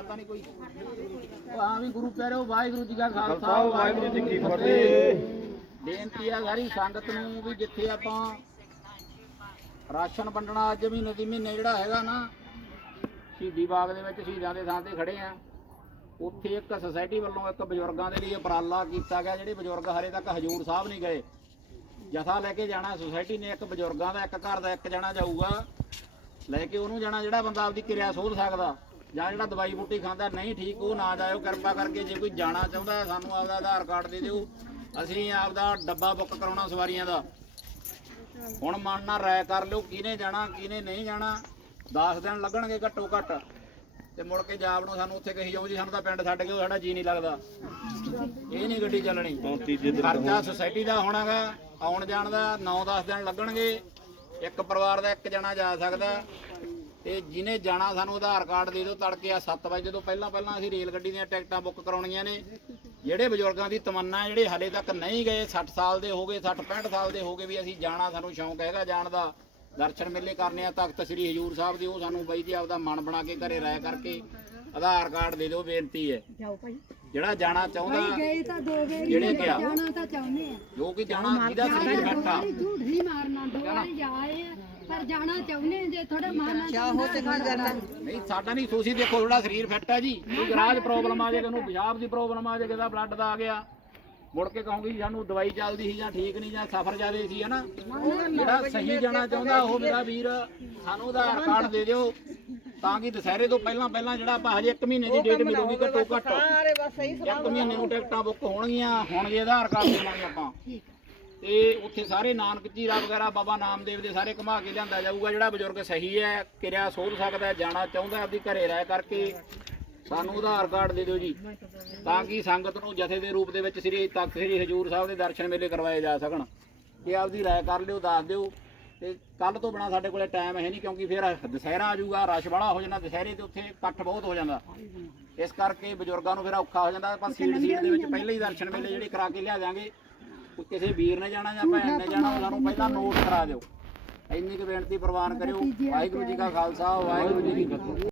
ਸੰਗਤ ਤਾਂ ਨਹੀਂ ਕੋਈ। ਉਹ ਹਾਂ ਵੀ ਗੁਰੂ ਪਿਆਰਿਓ ਵਾਹਿਗੁਰੂ ਜੀ ਕਾ ਖਾਲਸਾ ਖਾਲਸਾ ਵਾਹਿਗੁਰੂ ਜੀ ਕੀ ਫਤਿਹ। ਬੇਨਤੀ ਆ ਸਾਰੀ ਸੰਗਤ ਨੂੰ ਵੀ ਜਿੱਥੇ ਆਪਾਂ ਰਾਸ਼ਨ ਵੰਡਣਾ ਅੱਜ ਮਹੀਨੇ ਦੀ ਮਹੀਨੇ ਜਿਹੜਾ ਹੈਗਾ ਨਾ ਸ਼ਹੀਦੀ ਬਾਗ ਦੇ ਵਿੱਚ ਸ਼ਹੀਦਾਂ ਦੇ ਥਾਂ ਤੇ ਖੜੇ ਆ। ਉੱਥੇ ਇੱਕ ਸੁਸਾਇਟੀ ਵੱਲੋਂ ਇੱਕ ਬਜ਼ੁਰਗਾਂ ਦੇ ਲਈ ਉਪਰਾਲਾ ਕੀਤਾ ਗਿਆ ਜਿਹੜੇ ਬਜ਼ੁਰਗ ਹਰੇ ਤੱਕ ਹਜੂਰ ਸਾਹਿਬ ਨਹੀਂ ਗਏ। ਜਥਾ ਲੈ ਕੇ ਜਾਣਾ ਸੁਸਾਇਟੀ ਨੇ ਇੱਕ ਬਜ਼ੁਰਗਾਂ ਦਾ ਇੱਕ ਘਰ ਦਾ ਇੱਕ ਜਣਾ ਜਾਊਗਾ। ਲੈ ਕੇ ਉਹਨੂੰ ਜਾਣਾ ਜਿਹੜਾ ਬੰਦਾ ਆਪਦੀ ਕਿਰਿਆ ਸੋਧ ਸਕਦਾ। ਜਾਂ ਜਿਹੜਾ ਦਵਾਈ ਬੂਟੀ ਖਾਂਦਾ ਨਹੀਂ ਠੀਕ ਉਹ ਨਾ ਜਾਇਓ ਕਿਰਪਾ ਕਰਕੇ ਜੇ ਕੋਈ ਜਾਣਾ ਚਾਹੁੰਦਾ ਸਾਨੂੰ ਆਪਦਾ ਆਧਾਰ ਕਾਰਡ ਦੇ ਦਿਓ। ਅਸੀਂ ਆਪਦਾ ਡੱਬਾ ਬੁੱਕ ਕਰਾਉਣਾ ਸਵਾਰੀਆਂ ਦਾ। ਹੁਣ ਮਨ ਨਾਲ ਰਾਇ ਕਰ ਲਿਓ ਕਿਹਨੇ ਜਾਣਾ ਕਿਹਨੇ ਨਹੀਂ ਜਾਣਾ। 10 ਦਿਨ ਲੱਗਣਗੇ ਘੱਟੋ ਘੱਟ। ਤੇ ਮੁੜ ਕੇ ਜਾਬ ਨੂੰ ਸਾਨੂੰ ਉੱਥੇ ਕਹੀ ਜਾਓ ਜੀ ਸਾਨੂੰ ਤਾਂ ਪਿੰਡ ਛੱਡ ਕੇ ਸਾਡਾ ਜੀ ਨਹੀਂ ਲੱਗਦਾ। ਇਹ ਨਹੀਂ ਗੱਡੀ ਚੱਲਣੀ। ਖਰਚਾ ਸੁਸਾਇਟੀ ਦਾ ਹੋਣਾਗਾ ਆਉਣ ਜਾਣ ਦਾ 9-10 ਦਿਨ ਲੱਗਣਗੇ। ਇੱਕ ਪਰਿਵਾਰ ਦਾ ਇੱਕ ਜਣਾ ਜਾ ਸਕਦਾ। ਤੇ ਜਿਹਨੇ ਜਾਣਾ ਸਾਨੂੰ ਆਧਾਰ ਕਾਰਡ ਦੇ ਦਿਓ ਤੜਕੇ ਆ 7 ਵਜੇ ਤੋਂ ਪਹਿਲਾਂ ਪਹਿਲਾਂ ਅਸੀਂ ਰੇਲ ਗੱਡੀ ਦੀਆਂ ਟਿਕਟਾਂ ਬੁੱਕ ਕਰਾਉਣੀਆਂ ਨੇ। ਜਿਹੜੇ ਬਜ਼ੁਰਗਾਂ ਦੀ ਤਮੰਨਾ ਜਿਹੜੇ ਹਲੇ ਤੱਕ ਨਹੀਂ ਗਏ 60 ਸਾਲ ਦੇ ਹੋ ਗਏ 60 65 ਸਾਲ ਦੇ ਹੋ ਗਏ ਵੀ ਅਸੀਂ ਜਾਣਾ ਸਾਨੂੰ ਸ਼ੌਂਕ ਹੈਗਾ ਜਾਣ ਦਾ। ਦਰਸ਼ਨ ਮੇਲੇ ਕਰਨੇ ਆ ਤਖਤ ਸ੍ਰੀ ਹਜੂਰ ਸਾਹਿਬ ਦੇ ਉਹ ਸਾਨੂੰ ਬਾਈ ਜੀ ਆਪਦਾ ਮਨ ਬਣਾ ਕੇ ਘਰੇ ਰਾਇ ਕਰਕੇ ਆਧਾਰ ਕਾਰਡ ਦੇ ਦਿਓ ਬੇਨਤੀ ਹੈ। ਜਿਹੜਾ ਜਾਣਾ ਚਾਹੁੰਦਾ ਜਿਹੜੇ ਗਿਆ। ਜਾਣਾ ਤਾਂ ਚਾਹੁੰਦੇ ਆ। ਜੋ ਕਿ ਜਾਣਾ ਜਿਹਦਾ ਸਰੀਰ ਬੈਠਾ। ਝੂਠ ਨਹੀਂ ਮਾਰਨਾ। ਆ ਪਰ ਜਾਣਾ ਚਾਹੁੰਦੇ ਆ, ਜੇ ਥੋੜਾ ਮਾਰਨਾ ਚਾਹੋ ਤੇ। ਨਹੀਂ ਸਾਡਾ ਨਹੀਂ ਤੁਸੀਂ ਦੇਖੋ ਥੋੜਾ ਸਰੀਰ ਫਿੱਟ ਹੈ ਜੀ। ਕੋਈ ਗਰਾਜ ਪ੍ਰੋਬਲਮ ਆ ਜਾਏ ਉਹਨੂੰ ਪਿਸ਼ਾਬ ਦੀ ਪ੍ਰੋਬਲਮ ਆ ਜਾਏ ਕਿਸੇ ਦਾ ਬਲੱਡ ਦਾ ਆ ਗਿਆ। ਮੁੜ ਕੇ ਕਹੋਗੇ ਜੀ ਸਾਨੂੰ ਦਵਾਈ ਚੱਲਦੀ ਸੀ ਜਾਂ ਠੀਕ ਨਹੀਂ ਜਾਂ ਸਫਰ ਜ਼ਿਆਦੇ ਸੀ ਹਨਾ? ਜਿਹੜਾ ਸਹੀ ਜਾਣਾ ਚਾਹੁੰਦਾ ਉਹ ਮੇਰਾ ਵੀਰ ਸਾਨੂੰ ਆਧਾਰ ਕਾਰਡ ਦੇ ਦਿਓ। ਤਾਂ ਕਿ ਦੁਸਹਿਰੇ ਤੋਂ ਪਹਿਲਾਂ ਪਹਿਲਾਂ ਜਿਹੜਾ ਆਪਾਂ ਹਜੇ 1 ਮਹੀਨੇ ਦੀ ਡੇਟ ਮਿਲੂਗੀ ਘੱਟੋ ਘੱਟ ਸਾਰੇ ਬਸ ਸਹੀ ਇੱਕ ਮਹੀਨੇ ਨੂੰ ਟਿਕਟਾਂ ਬੁੱਕ ਹੋਣਗੀਆਂ ਹੁਣ ਜੇ ਆਧਾਰ ਕਾਰਡ ਦੇਵਾਂਗੇ ਆਪਾਂ। ਤੇ ਉੱਥੇ ਸਾਰੇ ਨਾਨਕ ਜੀਰਾ ਵਗੈਰਾ, ਬਾਬਾ ਨਾਮਦੇਵ ਦੇ ਸਾਰੇ ਘੁਮਾ ਕੇ ਲਿਆਂਦਾ ਜਾਊਗਾ, ਜਿਹੜਾ ਬਜ਼ੁਰਗ ਸਹੀ ਹੈ, ਕਿਰਿਆ ਸੋਧ ਸਕਦਾ ਜਾਣਾ ਚਾਹੁੰਦਾ ਆਪਦੀ ਘਰੇ ਰਹਿ ਕਰਕੇ ਸਾਨੂੰ ਆਧਾਰ ਕਾਰਡ ਦੇ ਦਿਓ ਜੀ, ਤਾਂ ਕਿ ਸੰਗਤ ਨੂੰ ਜਥੇ ਦੇ ਰੂਪ ਦੇ ਵਿੱਚ ਸ੍ਰੀ ਤਖਤ ਸ੍ਰੀ ਹਜੂਰ ਸਾਹਿਬ ਦੇ ਦਰਸ਼ਨ ਮੇਲੇ ਕਰਵਾਏ ਜਾ ਸਕਣ। ਇਹ ਆਪਦੀ ਰਾਏ ਕਰ ਲਿਓ, ਦੱਸ ਦਿਓ, ਤੇ ਕੱਲ ਤੋਂ ਬਿਨਾ ਸਾਡੇ ਕੋਲੇ ਟਾਈਮ ਹੈ ਨਹੀਂ, ਕਿਉਂਕਿ ਫਿਰ ਦੁਸਹਿਰਾ ਆ ਜਾਊਗਾ, ਰਸ਼ ਵਾਲਾ ਹੋ ਜਾਣਾ ਦੁਸਹਿਰੇ ਤੇ ਉੱਥੇ ਇਕੱਠ ਬਹੁਤ ਹੋ ਜਾਂਦਾ। ਇਸ ਕਰਕੇ ਬਜ਼ੁਰਗਾਂ ਨੂੰ ਫਿਰ ਔਖਾ ਹੋ ਜਾਂਦਾ, ਆਪਾਂ ਸੀਟ ਸੀਟ ਦੇ ਵਿੱਚ ਪਹਿਲੇ ਹੀ ਦਰਸ਼ਨ ਮੇਲੇ ਜਿਹੜੇ ਕਰਾ ਕੇ ਲਿਆ ਜਾਾਂਗੇ ਕਿਸੇ ਵੀਰ ਨੇ ਜਾਣਾ ਜਾਂ ਭੈਣ ਨੇ ਜਾਣਾ ਉਹ ਸਾਨੂੰ ਪਹਿਲਾਂ ਨੋਟ ਕਰਾ ਦਿਓ। ਇੰਨੀ ਕੁ ਬੇਨਤੀ ਪ੍ਰਵਾਨ ਕਰਿਓ। ਵਾਹਿਗੁਰੂ ਜੀ ਕਾ ਖਾਲਸਾ ਵਾਹਿਗੁਰੂ ਜੀ ਕੀ ਫਤਿਹ।